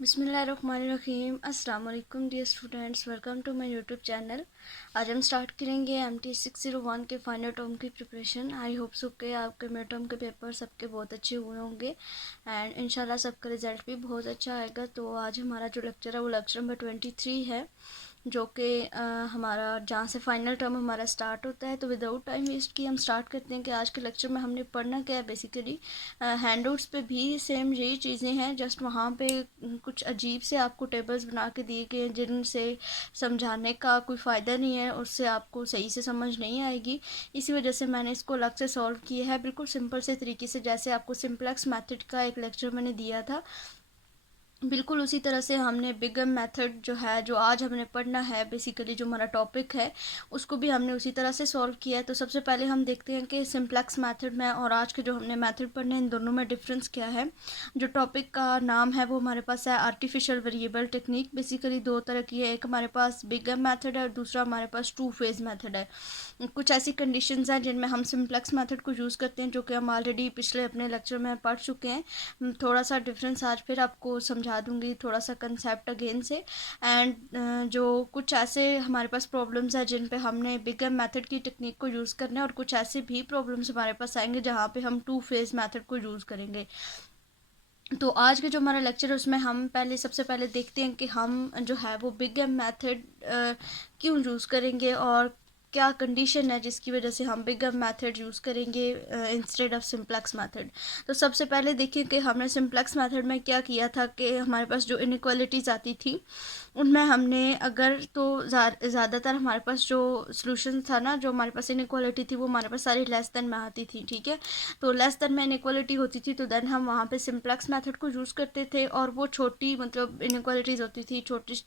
बिस्मिल्लाहिर्रहमानिर्रहीम। अस्सलाम वालेकुम dear students, welcome to my YouTube channel. आज हम स्टार्ट करेंगे MT 601 के फाइनल टर्म की प्रिपरेशन। आई होप सो के आपके मिड टर्म के पेपर सबके बहुत अच्छे हुए होंगे एंड इंशाल्लाह सबका रिज़ल्ट भी बहुत अच्छा आएगा। तो आज हमारा जो लेक्चर है वो लेक्चर नंबर 23 है, जो कि हमारा जहाँ से फाइनल टर्म हमारा स्टार्ट होता है। तो विदाउट टाइम वेस्ट किए हम स्टार्ट करते हैं कि आज के लेक्चर में हमने पढ़ना क्या है। बेसिकली हैंडआउट्स पे भी सेम यही चीज़ें हैं, जस्ट वहाँ पे कुछ अजीब से आपको टेबल्स बना के दिए गए हैं जिनसे समझाने का कोई फ़ायदा नहीं है, उससे आपको सही से समझ नहीं आएगी। इसी वजह से मैंने इसको अलग से सॉल्व किया है बिल्कुल सिंपल से तरीके से, जैसे आपको सिंपलेक्स मेथड का एक लेक्चर मैंने दिया था बिल्कुल उसी तरह से हमने बिगम मेथड जो है, जो आज हमने पढ़ना है, बेसिकली जो हमारा टॉपिक है उसको भी हमने उसी तरह से सॉल्व किया है। तो सबसे पहले हम देखते हैं कि सिंप्लेक्स मेथड में और आज के जो हमने मेथड पढ़ने हैं इन दोनों में डिफरेंस क्या है। जो टॉपिक का नाम है वो हमारे पास है आर्टिफिशियल वेरिएबल टेक्निक। बेसिकली दो तरह की है, एक हमारे पास बिगम मेथड है और दूसरा हमारे पास टू फेज मेथड है। कुछ ऐसी कंडीशंस हैं जिनमें हम सिंप्लेक्स मेथड को यूज़ करते हैं, जो कि हम ऑलरेडी पिछले अपने लेक्चर में पढ़ चुके हैं। थोड़ा सा डिफरेंस आज फिर आपको समझा दूंगी, थोड़ा सा कंसेप्ट अगेन से। एंड जो कुछ ऐसे हमारे पास प्रॉब्लम्स हैं जिन पे हमने बिगम मेथड की टेक्निक को यूज़ करना है, और कुछ ऐसे भी प्रॉब्लम्स हमारे पास आएंगे जहाँ पे हम टू फेज मेथड को यूज़ करेंगे। तो आज के जो हमारा लेक्चर है उसमें हम सबसे पहले देखते हैं कि हम जो है वो बिगम मेथड क्यों यूज़ करेंगे और क्या कंडीशन है जिसकी वजह से हम बिगम मेथड यूज़ करेंगे इंस्टेड ऑफ सिंप्लेक्स मेथड। तो सबसे पहले देखिए कि हमने सिंप्लेक्स मेथड में क्या किया था कि हमारे पास जो इनइक्वालिटीज़ आती थी उनमें हमने अगर तो ज़्यादातर हमारे पास जो सोल्यूशन था ना, जो हमारे पास इनइक्वालिटी थी वो हमारे पास सारी लेस देन में आती थी, ठीक है। तो लेस देन में इनइक्वालिटी होती थी तो देन हम वहाँ पे सिंप्लेक्स मेथड को यूज़ करते थे, और वो छोटी मतलब इनइक्वालिटीज़ होती थी, छोटी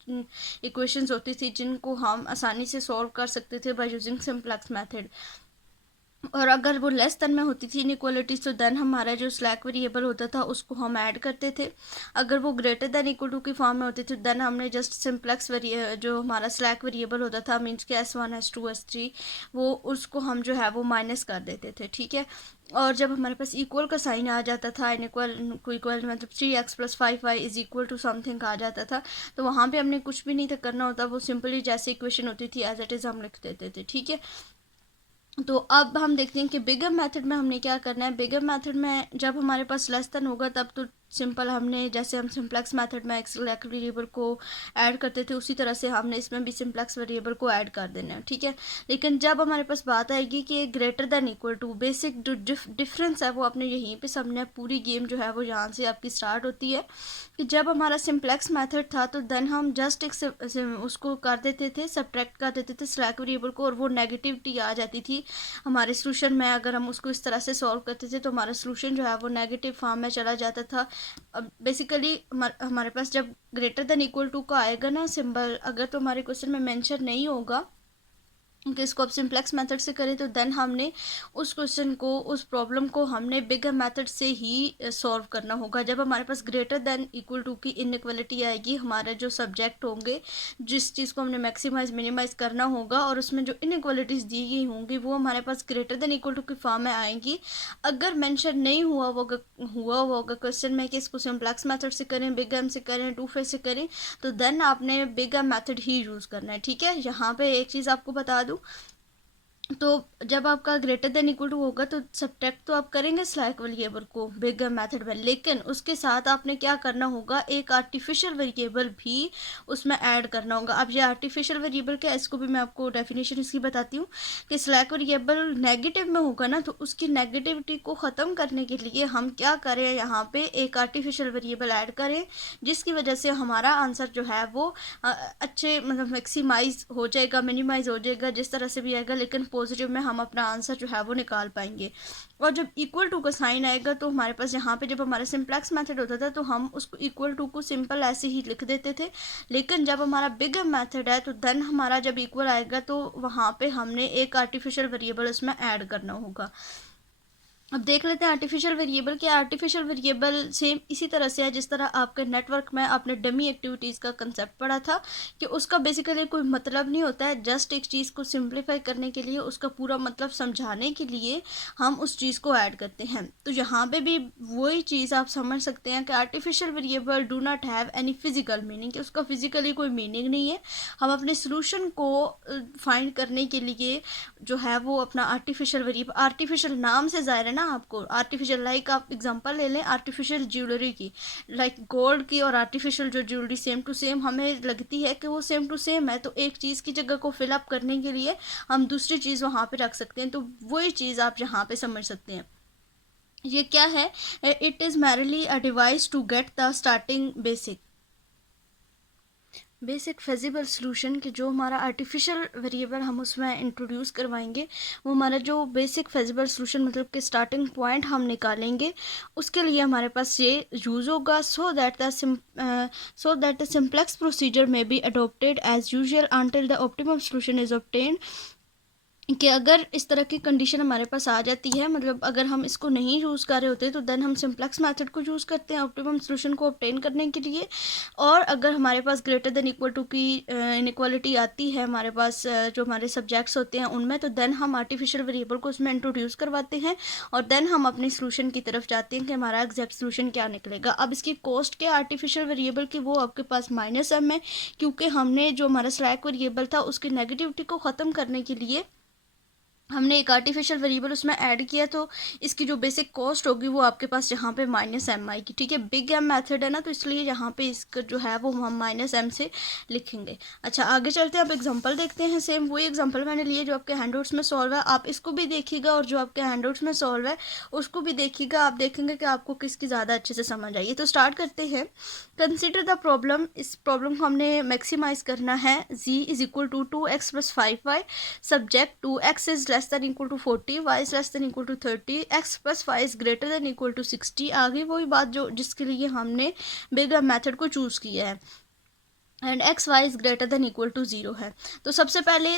इक्वेशंस होती थी जिनको हम आसानी से सॉल्व कर सकते थे बाय यूजिंग सिंप्लेक्स मेथड। और अगर वो लेस देन में होती थी इनइक्वालिटीज तो देन हमारा जो स्लैक वेरिएबल होता था उसको हम ऐड करते थे। अगर वो ग्रेटर देन इक्वल टू की फॉर्म में होती थी देन हमने जस्ट सिंप्लेक्स जो हमारा स्लैक वेरिएबल होता था, मीन्स के S1 S2 S3, वो उसको हम जो है वो माइनस कर देते थे, ठीक है। और जब हमारे पास इक्वल का साइन आ जाता था, इनइक्वल को इक्वल मतलब 3x + 5y is equal to something आ जाता था, तो वहाँ पे हमने कुछ भी नहीं था करना होता, वो सिंपली जैसे इक्वेशन होती थी एज इट इज़ हम लिख देते थे, ठीक है। तो अब हम देखते हैं कि बिगम मेथड में हमने क्या करना है। बिगम मेथड में जब हमारे पास लेस देन होगा तब तो सिंपल हमने जैसे हम सिंप्लेक्स मेथड में स्लैक वेरिएबल को ऐड करते थे उसी तरह से हमने इसमें भी सिंप्लेक्स वेरिएबल को ऐड कर देना है, ठीक है। लेकिन जब हमारे पास बात आएगी कि greater than equal to, basic जो डिफरेंस है वो अपने यहीं पे समझना, पूरी गेम जो है वो यहाँ से आपकी स्टार्ट होती है कि जब हमारा सिंप्लेक्स मेथड था तो देन हम जस्ट उसको कर देते थे, सब्ट्रैक्ट कर देते थे स्लैक वेरिएबल को, और वो नेगेटिविटी आ जाती थी हमारे सोल्यूशन में। अगर हम उसको इस तरह से सॉल्व करते थे तो हमारा सोल्यूशन जो है वो नेगेटिव फॉर्म में चला जाता था। अब बेसिकली हमारे पास जब ग्रेटर देन इक्वल टू का आएगा ना सिंबल, अगर तो हमारे क्वेश्चन में मेंशन नहीं होगा कि इसको अब सिंप्लेक्स मेथड से करें तो देन हमने उस क्वेश्चन को, उस प्रॉब्लम को हमने बिगर मेथड से ही सॉल्व करना होगा। जब हमारे पास ग्रेटर देन इक्वल टू की इनइक्वालिटी आएगी, हमारे जो सब्जेक्ट होंगे जिस चीज़ को हमने मैक्सिमाइज मिनिमाइज करना होगा और उसमें जो इनइक्वालिटीज़ दी गई होंगी वो हमारे पास ग्रेटर देन इक्वल टू की फॉर्म में आएंगी। अगर मेंशन नहीं हुआ होगा क्वेश्चन में कि इसको सिंप्लेक्स मेथड से करें, बिगम से करें, टू फेज से करें, तो देन आपने बिगम मेथड ही यूज़ करना है, ठीक है। यहाँ पे एक चीज़ आपको बता दूँ, तो जब आपका ग्रेटर देन इक्वल टू होगा तो सब्ट्रैक्ट तो आप करेंगे स्लैक वेरिएबल को बिगर मेथड में, लेकिन उसके साथ आपने क्या करना होगा, एक आर्टिफिशियल वेरिएबल भी उसमें ऐड करना होगा। अब ये आर्टिफिशियल वेरिएबल क्या है, इसको भी मैं आपको डेफिनेशन इसकी बताती हूँ कि स्लैक वेरिएबल नेगेटिव में होगा ना, तो उसकी नेगेटिविटी को ख़त्म करने के लिए हम क्या करें, यहाँ पे एक आर्टिफिशियल वेरिएबल ऐड करें जिसकी वजह से हमारा आंसर जो है वो अच्छे मतलब मैक्सिमाइज हो जाएगा, मिनिमाइज हो जाएगा, जिस तरह से भी आएगा, लेकिन पॉजिटिव में हम अपना आंसर जो है वो निकाल पाएंगे। और जब इक्वल टू का साइन आएगा तो हमारे पास यहाँ पे जब हमारा सिंप्लेक्स मेथड होता था तो हम उसको इक्वल टू को सिंपल ऐसे ही लिख देते थे, लेकिन जब हमारा बिगर मेथड है तो देन हमारा जब इक्वल आएगा तो वहाँ पे हमने एक आर्टिफिशियल वेरिएबल उसमें ऐड करना होगा। अब देख लेते हैं आर्टिफिशियल वेरिएबल क्या। आर्टिफिशियल वेरिएबल सेम इसी तरह से है जिस तरह आपके नेटवर्क में आपने डमी एक्टिविटीज़ का कंसेप्ट पढ़ा था कि उसका बेसिकली कोई मतलब नहीं होता है, जस्ट एक चीज़ को सिंप्लीफाई करने के लिए, उसका पूरा मतलब समझाने के लिए हम उस चीज़ को ऐड करते हैं। तो यहाँ पे भी वही चीज़ आप समझ सकते हैं कि artificial variable do not have any physical meaning, कि उसका फिजिकली कोई मीनिंग नहीं है। हम अपने सोल्यूशन को फाइंड करने के लिए जो है वो अपना आर्टिफिशियल वेरिएबल, आर्टिफिशियल नाम से ज़ाहिर है ना आपको, आर्टिफिशियल लाइक आप एग्जांपल ले लें आर्टिफिशियल ज्वेलरी की, लाइक गोल्ड की और आर्टिफिशियल जो ज्वेलरी सेम टू सेम हमें लगती है कि वो सेम टू सेम है, तो एक चीज़ की जगह को फिलअप करने के लिए हम दूसरी चीज़ वहाँ पे रख सकते हैं। तो वही चीज़ आप यहाँ पे समझ सकते हैं। ये क्या है, it is merely a device to get the starting basic feasible solution के जो हमारा आर्टिफिशियल वेरिएबल हम उसमें इंट्रोड्यूस करवाएंगे, वो हमारा जो बेसिक फेजिबल सोल्यूशन मतलब कि स्टार्टिंग पॉइंट हम निकालेंगे, उसके लिए हमारे पास ये यूज़ होगा। So that the simplex procedure may be adopted as usual until the optimum solution is obtained, कि अगर इस तरह की कंडीशन हमारे पास आ जाती है, मतलब अगर हम इसको नहीं यूज़ कर रहे होते तो देन हम सिंप्लेक्स मेथड को यूज़ करते हैं ऑप्टिमम सोल्यूशन को ऑब्टेन करने के लिए। और अगर हमारे पास ग्रेटर देन इक्वल टू की इनइक्वालिटी आती है हमारे पास जो हमारे सब्जेक्ट्स होते हैं उनमें, तो देन हम आर्टिफिशियल वेरिएबल को उसमें इंट्रोड्यूस करवाते हैं और देन हम अपने सोल्यूशन की तरफ जाते हैं कि हमारा एग्जैक्ट सोल्यूशन क्या निकलेगा। अब इसकी कॉस्ट क्या आर्टिफिशियल वेरिएबल की, वो आपके पास -m है, क्योंकि हमने जो हमारा स्लैक वेरिएबल था उसकी नेगेटिविटी को ख़त्म करने के लिए हमने एक आर्टिफिशियल वेरिएबल उसमें ऐड किया, तो इसकी जो बेसिक कॉस्ट होगी वो आपके पास यहाँ पे -m आएगी। ठीक है, बिग एम मेथड है ना, तो इसलिए यहाँ पे इसका जो है वो हम -m से लिखेंगे। अच्छा, आगे चलते हैं, अब एग्जांपल देखते हैं। सेम वही एग्जांपल मैंने लिए जो आपके हैंडआउट्स में सॉल्व है, आप इसको भी देखिएगा और जो आपके हैंडआउट्स में सॉल्व है उसको भी देखिएगा। आप देखेंगे कि आपको किसकी ज़्यादा अच्छे से समझ आई है। तो स्टार्ट करते हैं। कंसिडर द प्रॉब्लम, इस प्रॉब्लम को हमने मैक्सिमाइज करना है। z is equal to 2x + 5y, subject to x is less than equal to 40, y is less than equal to 30, x + y is greater than equal to 60। आगे वही बात जो जिसके लिए हमने बिग मेथड को चूज़ किया है, and X Y is greater than equal to 0 है। तो सबसे पहले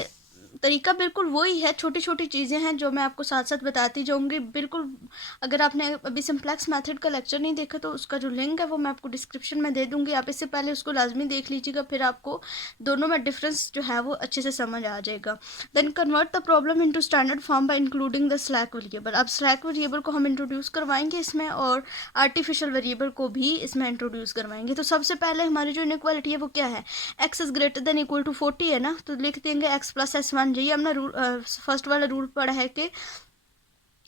तरीका बिल्कुल वही है, छोटी छोटी चीज़ें हैं जो मैं आपको साथ साथ बताती जाऊँगी। बिल्कुल, अगर आपने अभी सिंप्लेक्स मेथड का लेक्चर नहीं देखा तो उसका जो लिंक है वो मैं आपको डिस्क्रिप्शन में दे दूँगी, आप इससे पहले उसको लाजमी देख लीजिएगा, फिर आपको दोनों में डिफरेंस जो है वो अच्छे से समझ आ जाएगा। Then convert the problem into standard form by including the slack variable. अब स्लैक वेरिएबल को हम इंट्रोड्यूस करवाएंगे इसमें और आर्टिफिशियल वेरिएबल को भी इसमें इंट्रोड्यूस करवाएंगे। तो सबसे पहले हमारी जो इनइक्वालिटी है वो क्या है, x is greater than equal to 40 है ना, तो लिख देंगे x + s1। यही हमने रूल फर्स्ट वाला रूल पढ़ा है कि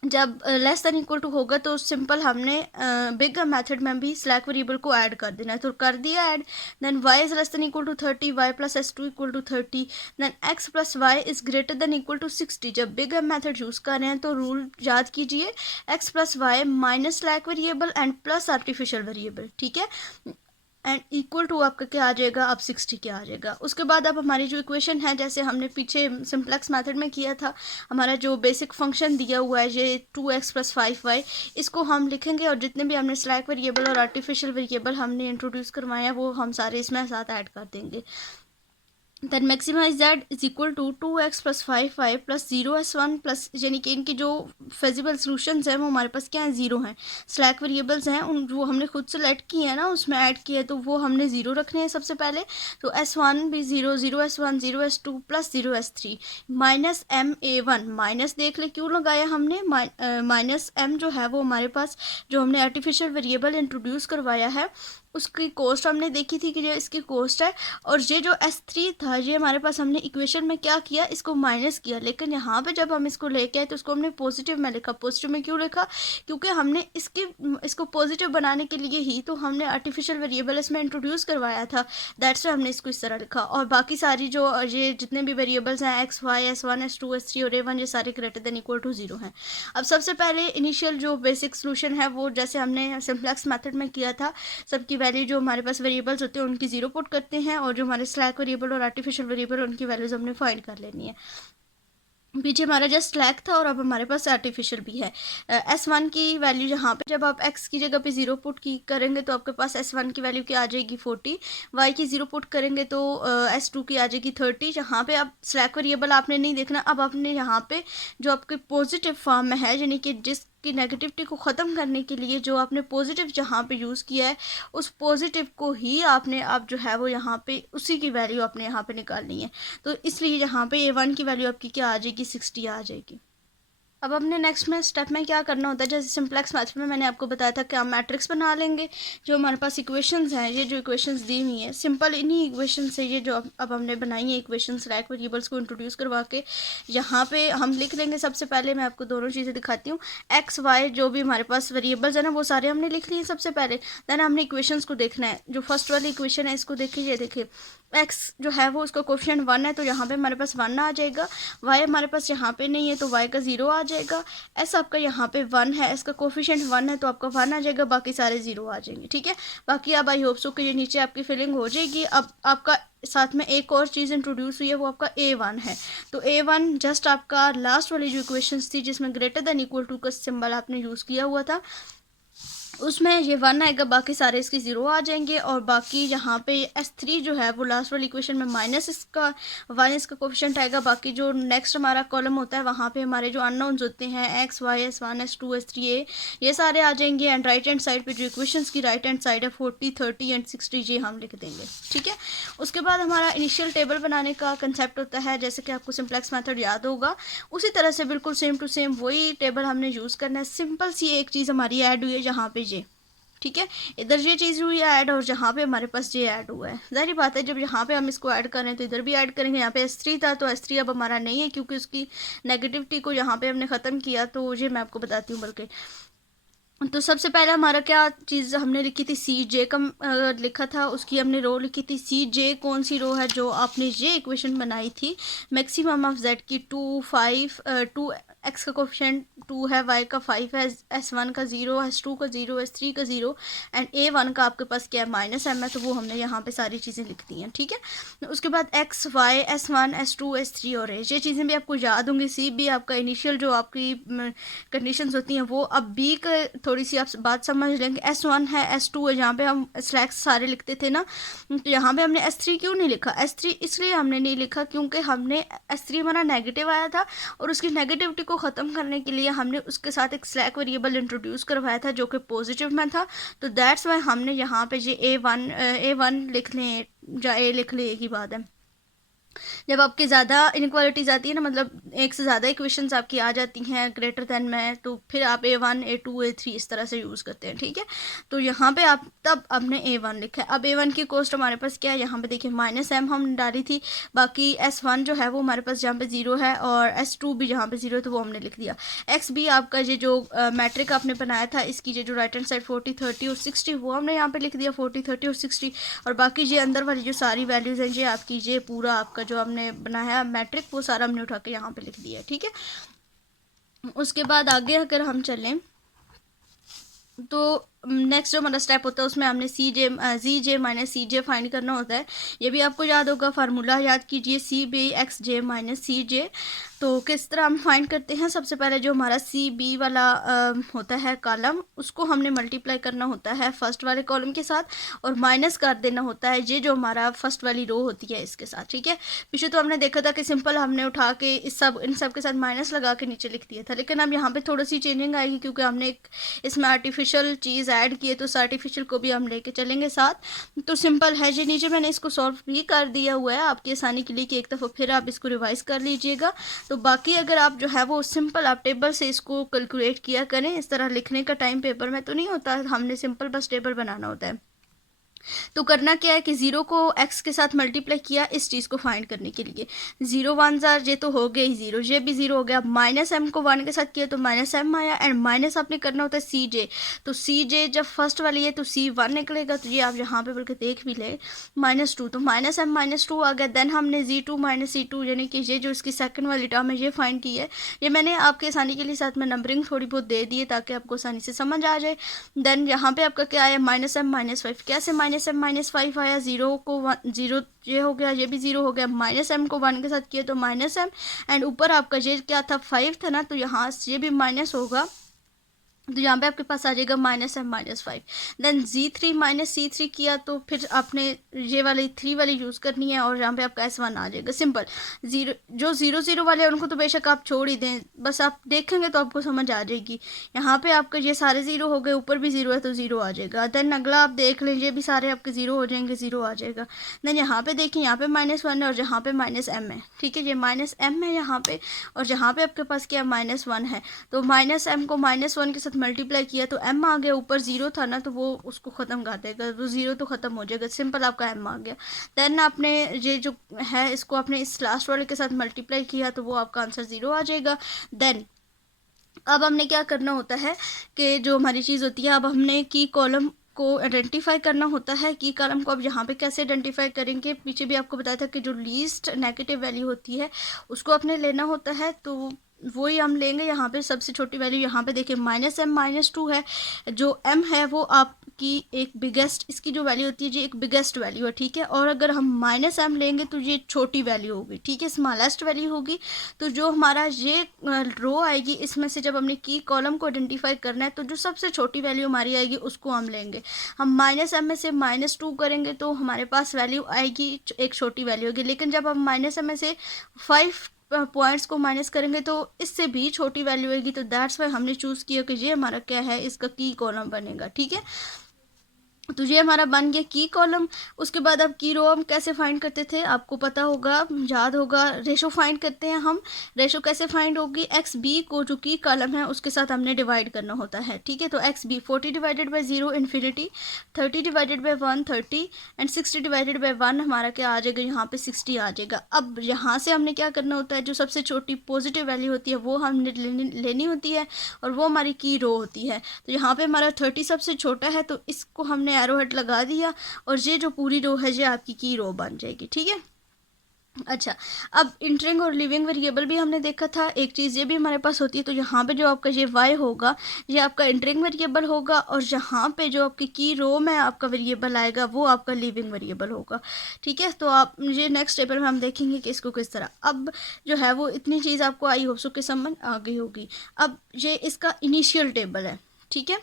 जब लेस देन इक्वल टू होगा तो सिंपल हमने बिग मेथड में भी स्लैक वेरिएबल को ऐड कर देना है, तो कर दिया add. Then y is less than equal to 30, y + s2 equal to 30, then x + y is greater than equal to 60। जब बिग मेथड यूज़ कर रहे हैं तो रूल याद कीजिए, x + y minus slack variable and plus artificial variable. ठीक है, and equal to आपका क्या आ जाएगा, अब 60 क्या आ जाएगा। उसके बाद अब हमारी जो इक्वेशन है, जैसे हमने पीछे सिंप्लेक्स मेथड में किया था, हमारा जो बेसिक फंक्शन दिया हुआ है ये 2x + 5y, इसको हम लिखेंगे और जितने भी हमने स्लैक वेरिएबल और आर्टिफिशियल वेरिएबल हमने इंट्रोड्यूस करवाए हैं वो हम सारे इसमें साथ ऐड कर देंगे। Then maximise that is equal to 2x + 5y + 0s1 plus, यानी कि इनकी जो फेजिबल सोल्यूशंस हैं वो हमारे पास क्या है, 0 हैं। स्लैक वेरिएबल्स हैं उन वो हमने खुद सेलेक्ट किए हैं ना, उसमें ऐड किया है, तो वो हमने 0 रखने हैं सबसे पहले। तो s1 भी 0, 0s1, 0s2 + 0s3 -m(a1), minus देख ले क्यों लगाया हमने, -m जो है वो हमारे पास जो हमने आर्टिफिशियल वेरिएबल इंट्रोड्यूस करवाया है उसकी कॉस्ट हमने देखी थी कि ये इसकी कॉस्ट है, और ये जो s3 था ये हमारे पास हमने इक्वेशन में क्या किया, इसको माइनस किया। लेकिन यहाँ पे जब हम इसको लेके आए तो इसको हमने पॉजिटिव में लिखा। पॉजिटिव में क्यों लिखा, क्योंकि हमने इसको पॉजिटिव बनाने के लिए ही तो हमने आर्टिफिशियल वेरिएबल इसमें इंट्रोड्यूस करवाया था, दैट्स वाई हमने इसको इस तरह लिखा। और बाकी सारी जो ये जितने भी वेरिएबल्स हैं x, y, s1, s2, s3 और a1, ये सारे ग्रेटर देन इक्वल टू 0 हैं। अब सबसे पहले इनिशियल जो बेसिक सोल्यूशन है वो जैसे हमने सिंप्लेक्स मेथड में किया था, सबकी वैल्यू जो हमारे पास वेरिएबल्स होते हैं उनकी 0 पुट करते हैं, और जो हमारे स्लैक वेरिएबल और आर्टिफिशियल वेरिएबल उनकी वैल्यूज हमने फाइंड कर लेनी है। पीछे हमारा जस्ट स्लैक था और अब हमारे पास आर्टिफिशियल भी है। s1 की वैल्यू यहाँ पे जब आप x की जगह पे 0 पुट की करेंगे तो आपके पास s1 की वैल्यू क्या आ जाएगी, 40। y की 0 पुट करेंगे तो s2 की आ जाएगी 30। यहाँ पे अब स्लैक वेरिएबल आपने नहीं देखना, अब आपने यहाँ पे जो आपके पॉजिटिव फॉर्म में है, यानी कि जिस की नेगेटिविटी को ख़त्म करने के लिए जो आपने पॉजिटिव जहाँ पे यूज़ किया है उस पॉजिटिव को ही आपने अब जो है वो यहाँ पे उसी की वैल्यू आपने यहाँ पे निकालनी है। तो इसलिए यहाँ पे A1 की वैल्यू आपकी क्या आ जाएगी, 60 आ जाएगी। अब हमने नेक्स्ट में स्टेप में क्या करना होता है, जैसे सिंप्लेक्स मैथड में मैंने आपको बताया था कि हम मैट्रिक्स बना लेंगे। जो हमारे पास इक्वेशंस हैं, ये जो इक्वेशंस दी हुई हैं सिंपल इन्हीं इक्वेशन से, ये जो अब हमने बनाई है इक्वेशंस रैक वेरिएबल्स को इंट्रोड्यूस करवा के यहाँ पे हम लिख लेंगे। सबसे पहले मैं आपको दोनों चीज़ें दिखाती हूँ। एक्स वाई जो भी हमारे पास वेरिएबल्स है ना वो सारे हमने लिख लिए सबसे पहले। देन हमने इक्वेशंस को देखना है। जो फर्स्ट वाली इक्वेशन है इसको देखिए, ये देखिए एक्स जो है वो उसका कोफिशिएंट 1 है तो यहाँ पे हमारे पास 1 आ जाएगा। वाई हमारे पास यहाँ पे नहीं है तो वाई का 0 आ जाएगा। एस आपका यहाँ पे 1 है, इसका कोफिशिएंट 1 है तो आपका 1 आ जाएगा, बाकी सारे 0 आ जाएंगे। ठीक है, बाकी अब आई होप सो कि ये नीचे आपकी फिलिंग हो जाएगी। अब आपका साथ में एक और चीज़ इंट्रोड्यूस हुई है, वो आपका A1 है। तो A1 जस्ट आपका लास्ट वाली जो इक्वेशन थी जिसमें ग्रेटर देन इक्वल टू का सिंबल आपने यूज़ किया हुआ था उसमें ये 1 आएगा, बाकी सारे इसके 0 आ जाएंगे। और बाकी यहाँ पे S3 जो है वो लास्ट वाली इक्वेशन में माइनस इसका 1 इसका कोफिशिएंट आएगा। बाकी जो नेक्स्ट हमारा कॉलम होता है वहाँ पे हमारे जो अननोन्स होते हैं X, Y, S1, S2, S3, A ये सारे आ जाएंगे। एंड राइट हैंड साइड पे जो इक्वेशंस की राइट हैंड साइड है 40, 30 एंड 60 ये हम लिख देंगे। ठीक है, उसके बाद हमारा इनिशियल टेबल बनाने का कंसेप्ट होता है, जैसे कि आपको सिंप्लेक्स मेथड याद होगा उसी तरह से बिल्कुल सेम टू सेम वही टेबल हमने यूज़ करना है। सिंपल सी एक चीज़ हमारी ऐड हुई है यहाँ पे ये, ठीक है, इधर ये चीज़ हुई है ऐड और जहाँ पे हमारे पास ये ऐड हुआ है। जाहिर बात है जब यहाँ पे हम इसको ऐड करें तो इधर भी ऐड करेंगे। यहाँ पे S3 था तो S3 अब हमारा नहीं है क्योंकि उसकी नेगेटिविटी को यहाँ पे हमने ख़त्म किया। तो ये मैं आपको बताती हूँ बल्कि। तो सबसे पहले हमारा क्या चीज़ हमने लिखी थी, CJ का लिखा था, उसकी हमने रो लिखी थी। CJ कौन सी रो है, जो आपने ये इक्वेशन बनाई थी मैक्सिमम ऑफ Z की 2, 5, 2 एक्स का कोफिशिएंट 2 है, वाई का 5 है, S1 का 0, S2 का 0, S3 का 0 एंड A1 का आपके पास क्या है -m है। तो वो हमने यहाँ पे सारी चीज़ें लिख दी हैं। ठीक है, उसके बाद X, Y, S1, S2, S3 और A ये चीज़ें भी आपको याद होंगी। C भी आपका इनिशियल जो आपकी कंडीशंस होती हैं वो। अब B का थोड़ी सी आप बात समझ लेंगे। S1 है, S2 है, जहाँ पे हम स्लैक्स सारे लिखते थे ना, तो यहाँ पे हमने S3 क्यों नहीं लिखा। S3 इसलिए हमने नहीं लिखा क्योंकि हमने S3 हमारा नेगेटिव आया था और उसकी नेगेटिविटी को ख़त्म करने के लिए हमने उसके साथ एक स्लैक वेरिएबल इंट्रोड्यूस करवाया था जो कि पॉजिटिव में था। तो दैट्स वाई हमने यहाँ पे ये A1 लिख लें या A लिख लें, एक ही बात है। जब आपकी ज़्यादा इनक्वालिटीज़ आती है ना, मतलब एक से ज़्यादा इक्वेशंस आपकी आ जाती हैं ग्रेटर देन में, तो फिर आप A1, A2, A3 इस तरह से यूज़ करते हैं। ठीक है, तो यहाँ पे आप तब आपने A1 लिखा है। अब A1 की कॉस्ट हमारे पास क्या है, यहाँ पे देखिए -m हम डाली थी। बाकी S1 जो है वो हमारे पास जहाँ पे 0 है और S2 भी जहाँ पे 0 है तो वो हमने लिख दिया। X भी आपका ये जो मैट्रिक आपने बनाया था इसकी जो राइट हैंड साइड 40, 30 और 60 वो हमने यहाँ पे लिख दिया 40, 30 और 60। और बाकी ये अंदर वाली जो सारी वैल्यूज़ हैं ये आपकी ये पूरा आपका जो हमने बनाया मैट्रिक वो सारा हमने उठा के यहाँ पे लिख दिया है। ठीक है, उसके बाद आगे अगर हम चलें तो नेक्स्ट जो हमारा स्टेप होता है उसमें हमने CJ -CJ फाइंड करना होता है। ये भी आपको याद होगा, फार्मूला याद कीजिए, CBXJ -CJ। तो किस तरह हम फाइंड करते हैं, सबसे पहले जो हमारा CB वाला होता है कॉलम उसको हमने मल्टीप्लाई करना होता है फर्स्ट वाले कॉलम के साथ और माइनस कर देना होता है ये जो हमारा फर्स्ट वाली रो होती है इसके साथ। ठीक है, पीछे तो हमने देखा था कि सिंपल हमने उठा के इन सब के साथ माइनस लगा के नीचे लिख दिया था, लेकिन अब यहाँ पे थोड़ी सी चेंजिंग आएगी क्योंकि हमने एक इसमें आर्टिफिशियल चीज़ ऐड की है, तो उस आर्टिफिशियल को भी हम लेके चलेंगे साथ। तो सिंपल है जी, नीचे मैंने इसको सॉल्व भी कर दिया हुआ है आपकी आसानी के लिए कि एक दफ़ा फिर आप इसको रिवाइज़ कर लीजिएगा। तो बाकी अगर आप जो है वो सिंपल आप टेबल से इसको कैलकुलेट किया करें, इस तरह लिखने का टाइम पेपर में तो नहीं होता, हमने सिंपल बस टेबल बनाना होता है। तो करना क्या है कि 0 को x के साथ मल्टीप्लाई किया इस चीज़ को फाइंड करने के लिए। 0 1 ये तो हो गया ही 0, ये भी 0 हो गया। -m को 1 के साथ किया तो -m आया एंड माइनस आपने करना होता है CJ। तो CJ जब फर्स्ट वाली है तो C1 निकलेगा, तो ये आप यहाँ पे बल्कि देख भी ले -2, तो -m -2 आ गया। देन हमने Z2 -C2 यानी कि ये जो इसकी सेकंड वाली टर्म है ये फाइंड की है। ये मैंने आपके आसानी के लिए साथ में नंबरिंग थोड़ी बहुत दे दी है ताकि आपको आसानी से समझ आ जाए। देन यहाँ पे आपका क्या आया -m -5, कैसे -m -5 आया, 0 को 0 ये हो गया, ये भी 0 हो गया। -m को 1 के साथ किया तो -m एंड ऊपर आपका ये क्या था 5 था ना, तो यहाँ ये भी माइनस होगा तो यहाँ पे आपके पास आ जाएगा -m-5। Then Z3 minus C3 किया तो फिर आपने ये वाली 3 वाली यूज़ करनी है और यहाँ पे आपका S1 आ जाएगा। सिंपल। जो 0 0 वाले हैं उनको तो बेशक आप छोड़ ही दें, बस आप देखेंगे तो आपको समझ आ जाएगी। यहाँ पे आपके ये सारे 0 हो गए, ऊपर भी 0 है तो 0 आ जाएगा। देन अगला आप देख लें, ये भी सारे आपके 0 हो जाएंगे, 0 आ जाएगा। देन यहाँ पे देखिए, यहाँ पे -1 है और यहाँ पे -m है। ठीक है, ये -m है यहाँ पे, और यहाँ पे आपके पास क्या -1 है। तो -m को -1 के साथ मल्टीप्लाई किया तो m आ गया। ऊपर 0 था ना तो वो उसको ख़त्म कर देगा, तो 0 तो ख़त्म हो जाएगा। सिंपल, आपका m आ गया। देन आपने ये जो है इसको आपने इस लास्ट वाले के साथ मल्टीप्लाई किया तो वो आपका आंसर 0 आ जाएगा। देन अब हमने क्या करना होता है कि जो हमारी चीज़ होती है, अब हमने की कॉलम को आइडेंटिफाई करना होता है। की कॉलम को अब यहाँ पे कैसे आइडेंटिफाई करेंगे, पीछे भी आपको बताया था कि जो लीस्ट नेगेटिव वैल्यू होती है उसको आपने लेना होता है, तो वही हम लेंगे। यहाँ पे सबसे छोटी वैल्यू यहाँ पे देखिए -m-2 है। जो m है वो आपकी एक बिगेस्ट, इसकी जो वैल्यू होती है ये एक बिगेस्ट वैल्यू है। ठीक है, और अगर हम -m लेंगे तो ये छोटी वैल्यू होगी। ठीक है, स्मॉलेस्ट वैल्यू होगी। तो जो हमारा ये रो आएगी, इसमें से जब हमने की कॉलम को आइडेंटिफाई करना है तो जो सबसे छोटी वैल्यू हमारी आएगी उसको हम लेंगे। हम -m में से -2 करेंगे तो हमारे पास वैल्यू आएगी, एक छोटी वैल्यू होगी। लेकिन जब हम -m में से 5 पॉइंट्स को माइनस करेंगे तो इससे भी छोटी वैल्यू आएगी। तो दैट्स वाई हमने चूज़ किया कि ये हमारा क्या है, इसका की कॉलम बनेगा। ठीक है, तो ये हमारा बन गया की कॉलम। उसके बाद अब की रो हम कैसे फाइंड करते थे, आपको पता होगा, याद होगा। रेशो फाइंड करते हैं हम। रेशो कैसे फाइंड होगी, एक्स बी को जो की कॉलम है उसके साथ हमने डिवाइड करना होता है। ठीक है, तो X B 40 divided by 0 infinity, 30 divided by 1 30, and 60 divided by 1 हमारा क्या आ जाएगा, यहाँ पे 60 आ जाएगा। अब यहाँ से हमने क्या करना होता है, जो सबसे छोटी पॉजिटिव वैल्यू होती है वो हमने लेनी होती है, और वो हमारी की रो होती है। तो यहाँ पे हमारा 30 सबसे छोटा है तो इसको हमने एरो हेड लगा दिया, और ये जो पूरी रो है ये आपकी की रो बन जाएगी। ठीक है, अच्छा। अब इंटरिंग और लिविंग वेरिएबल भी हमने देखा था, एक चीज़ ये भी हमारे पास होती है। तो यहाँ पे जो आपका ये y होगा ये आपका इंटरिंग वेरिएबल होगा, और यहाँ पे जो आपकी की रो में आपका वेरिएबल आएगा वो आपका लिविंग वेरिएबल होगा। ठीक है, तो आप ये नेक्स्ट टेबल में हम देखेंगे कि इसको किस तरह। अब जो है वो इतनी चीज़ आपको आई होप सो के समझ आ गई होगी। अब ये इसका इनिशियल टेबल है। ठीक है,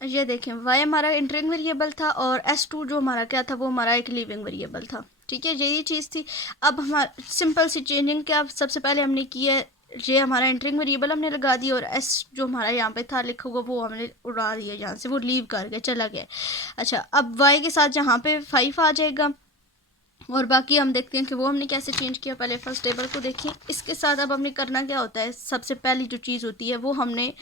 ये देखें, y हमारा इंटरिंग वेरिएबल था और s2 जो हमारा क्या था वो हमारा एक लिविंग वेरिएबल था। ठीक है, यही चीज़ थी। अब हमारा सिंपल सी चेंजिंग क्या सबसे पहले हमने की है, ये हमारा इंटरिंग वेरिएबल हमने लगा दिया, और s जो हमारा यहाँ पे था लिखा हुआ वो हमने उड़ा दिया, यहाँ से वो लीव कर गया, चला गया। अच्छा, अब y के साथ यहाँ पे 5 आ जाएगा, और बाकी हम देखते हैं कि वो हमने कैसे चेंज किया। पहले फर्स्ट टेबल को देखिए। इसके साथ अब हमने करना क्या होता है, सबसे पहली जो चीज़ होती है वो हमने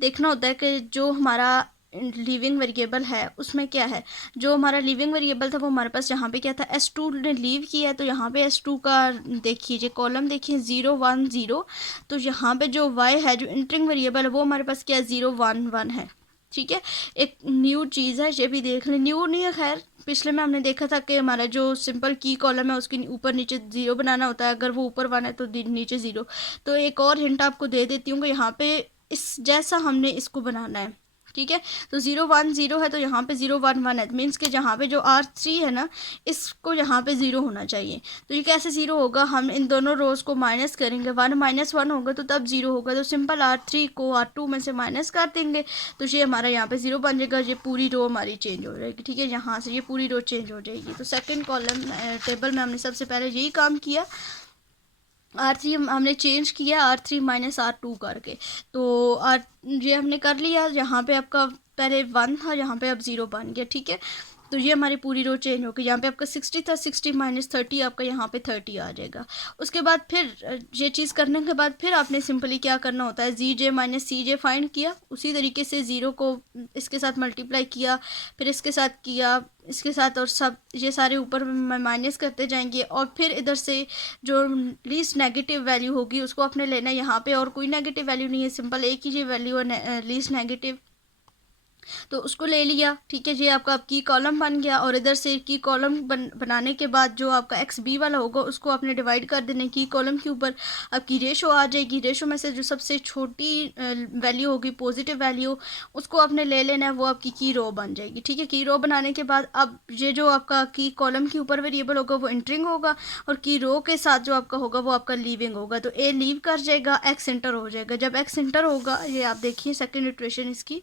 देखना होता है कि जो हमारा लिविंग वेरिएबल है उसमें क्या है। जो हमारा लिविंग वेरिएबल था वो हमारे पास यहाँ पे क्या था, S2 ने लीव किया है, तो यहाँ पे S2 का देखिए कॉलम देखिए 0 1 0। तो यहाँ पे जो y है जो इंटरिंग वेरिएबल है वो हमारे पास क्या है, 0 1 1 है। ठीक है, एक न्यू चीज़ है, ये भी देख लें। न्यू नहीं है, खैर पिछले में हमने देखा था कि हमारा जो सिंपल की कॉलम है उसके ऊपर नीचे 0 बनाना होता है, अगर वो ऊपर 1 है तो नीचे 0। तो एक और हिंट आपको दे देती हूँ कि यहाँ पे इस जैसा हमने इसको बनाना है। ठीक है, तो 0 1 0 है तो यहाँ पे 0 1 1 है, मीन्स कि जहाँ पे जो R3 है ना इसको यहाँ पे 0 होना चाहिए। तो ये कैसे 0 होगा, हम इन दोनों रोज़ को माइनस करेंगे, 1 -1 होगा तो तब 0 होगा। तो सिंपल R3 को R2 में से माइनस कर देंगे तो ये हमारा यहाँ पे 0 बन जाएगा। ये पूरी रो हमारी चेंज हो जाएगी। ठीक है, यहाँ से ये पूरी रो चेंज हो जाएगी। तो सेकेंड कॉलम टेबल में हमने सबसे पहले यही काम किया, R3 हमने चेंज किया R3 -R2 करके। तो ये हमने कर लिया। यहाँ पे आपका पहले 1 था, यहाँ पे अब 0 बन गया। ठीक है, तो ये हमारी पूरी रो चेंज हो गई। यहाँ पे आपका 60 था, 60 -30 आपका यहाँ पे 30 आ जाएगा। उसके बाद फिर ये चीज़ करने के बाद फिर आपने सिंपली क्या करना होता है, ZJ -CJ फाइंड किया। उसी तरीके से 0 को इसके साथ मल्टीप्लाई किया, फिर इसके साथ किया, इसके साथ, और सब ये सारे ऊपर माइनस करते जाएंगे। और फिर इधर से जो लीस्ट नेगेटिव वैल्यू होगी उसको आपने लेना है। यहाँ पे और कोई नेगेटिव वैल्यू नहीं है, सिंपल एक ही ये वैल्यू है लीस्ट नेगेटिव। तो उसको ले लिया, ठीक है। ये आपका की कॉलम बन गया और इधर से की कॉलम बनाने के बाद जो आपका एक्स बी वाला होगा उसको आपने डिवाइड कर देना की कॉलम के ऊपर। आपकी रेशो आ जाएगी, रेशो में से जो सबसे छोटी वैल्यू होगी पॉजिटिव वैल्यू उसको आपने ले लेना है, वो आपकी की रो बन जाएगी, ठीक है। की रो बनाने के बाद अब ये जो आपका की कॉलम के ऊपर वेरिएबल होगा वो एंटरिंग होगा और की रो के साथ जो आपका होगा वो आपका लीविंग होगा। तो ए लीव कर जाएगा, एक्स एंटर हो जाएगा। जब एक्स एंटर होगा, ये आप देखिए सेकेंड इटरेशन इसकी,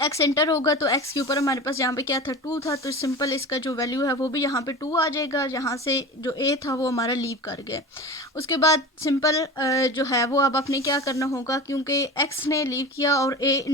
एक्स एंटर होगा तो एक्स के ऊपर हमारे पास यहाँ पे क्या था 2 था, तो सिंपल इसका जो वैल्यू है वो भी यहाँ पे 2 आ जाएगा। यहाँ से जो ए था वो हमारा लीव कर गया। उसके बाद सिंपल जो है वो अब आपने क्या करना होगा, क्योंकि एक्स ने लीव किया और ए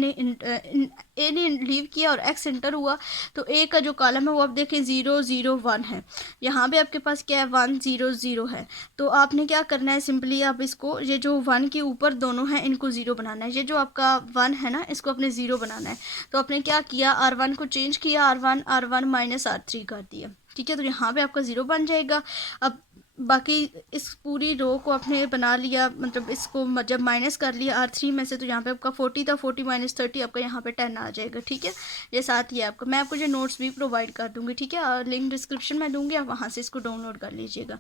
ने लीव किया और एक्स एंटर हुआ, तो ए का जो कॉलम है वो आप देखें 0 0 1 है। यहाँ पे आपके पास क्या है 1 0 0 है। तो आपने क्या करना है, सिंपली आप इसको ये जो 1 के ऊपर दोनों हैं इनको 0 बनाना है। ये जो आपका 1 है ना इसको अपने 0 बनाना है। तो आपने क्या किया, R1 को चेंज किया, R1 माइनस R3 कर दिया, ठीक है। तो यहाँ पे आपका 0 बन जाएगा। अब बाकी इस पूरी रो को आपने बना लिया, मतलब इसको जब माइनस कर लिया R3 में से, तो यहाँ पे आपका 40 था, 40 माइनस 30 आपका यहाँ पे 10 आ जाएगा, ठीक है। ये साथ ही आपका मैं आपको जो नोट्स भी प्रोवाइड कर दूँगी, ठीक है। लिंक डिस्क्रिप्शन में दूँगी, आप वहाँ से इसको डाउनलोड कर लीजिएगा।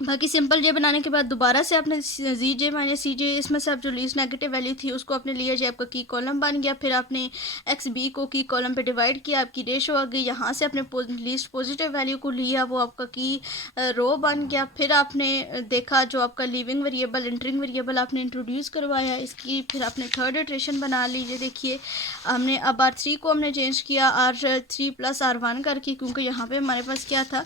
बाकी सिंपल जे बनाने के बाद दोबारा से आपने जी जे माइनस सी जे, इसमें से आप जो लीस्ट नेगेटिव वैल्यू थी उसको आपने लिया, जो आपका की कॉलम बन गया। फिर आपने एक्स बी को की कॉलम पे डिवाइड किया, आपकी रेशो आ गई। यहाँ से आपने लीस्ट पॉजिटिव वैल्यू को लिया, वो आपका की रो बन गया। फिर आपने देखा जो आपका लिविंग वेरिएबल एंटरिंग वेरिएबल आपने इंट्रोड्यूस करवाया इसकी। फिर आपने थर्ड इटरेशन बना लीजिए। देखिए हमने अब R3 को हमने चेंज किया R3 प्लस R1 करके, क्योंकि यहाँ पे हमारे पास क्या था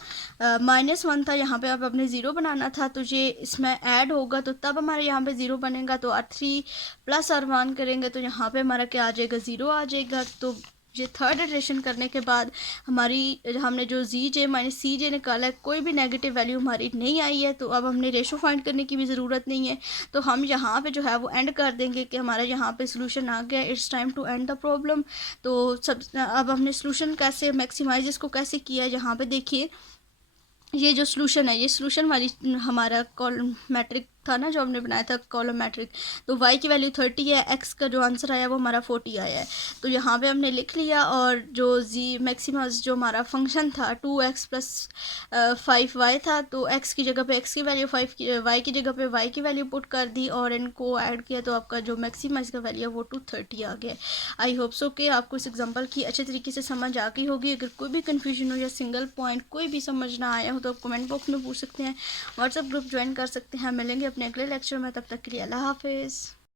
-1 था, यहाँ पे अब अपने 0 बनाना था, तो ये इसमें ऐड होगा तो तब हमारे यहाँ पे 0 बनेगा। तो R3 प्लस R1 करेंगे तो यहाँ पे हमारा क्या आ जाएगा 0 आ जाएगा। तो ये थर्ड इटरेशन करने के बाद हमारी हमने जो जी जे माइनस सी जे निकाला है, कोई भी नेगेटिव वैल्यू हमारी नहीं आई है। तो अब हमने रेशो फाइंड करने की भी ज़रूरत नहीं है, तो हम यहाँ पे जो है वो एंड कर देंगे कि हमारा यहाँ पे सोल्यूशन आ गया, it's time to end the problem. तो सब अब हमने सोल्यूशन कैसे मैक्सिमाइज इसको कैसे किया, यहाँ पे देखिए ये जो सोल्यूशन है, ये सोल्यूशन वाली हमारा कॉलम मैट्रिक था ना जो हमने बनाया था कॉलम मैट्रिक, तो y की वैल्यू 30 है, x का जो आंसर आया वो हमारा 40 आया है। तो यहाँ पे हमने लिख लिया, और जो z मैक्सिमस जो हमारा फंक्शन था 2x प्लस 5y था, तो x की जगह पे x की वैल्यू 5 y की जगह पे y की वैल्यू पुट कर दी और इनको ऐड किया, तो आपका जो मैक्सिमस का वैल्यू है वो 230 आ गया। आई होप सो कि आपको इस एग्जाम्पल की अच्छे तरीके से समझ आ गई होगी। अगर कोई भी कन्फ्यूजन हो या सिंगल पॉइंट कोई भी समझ ना आया हो तो आप कमेंट बॉक्स में पूछ सकते हैं, व्हाट्सएप ग्रुप ज्वाइन कर सकते हैं। मिलेंगे अपने अगले लेक्चर में, तब तक के लिए अल्लाह हाफिज़।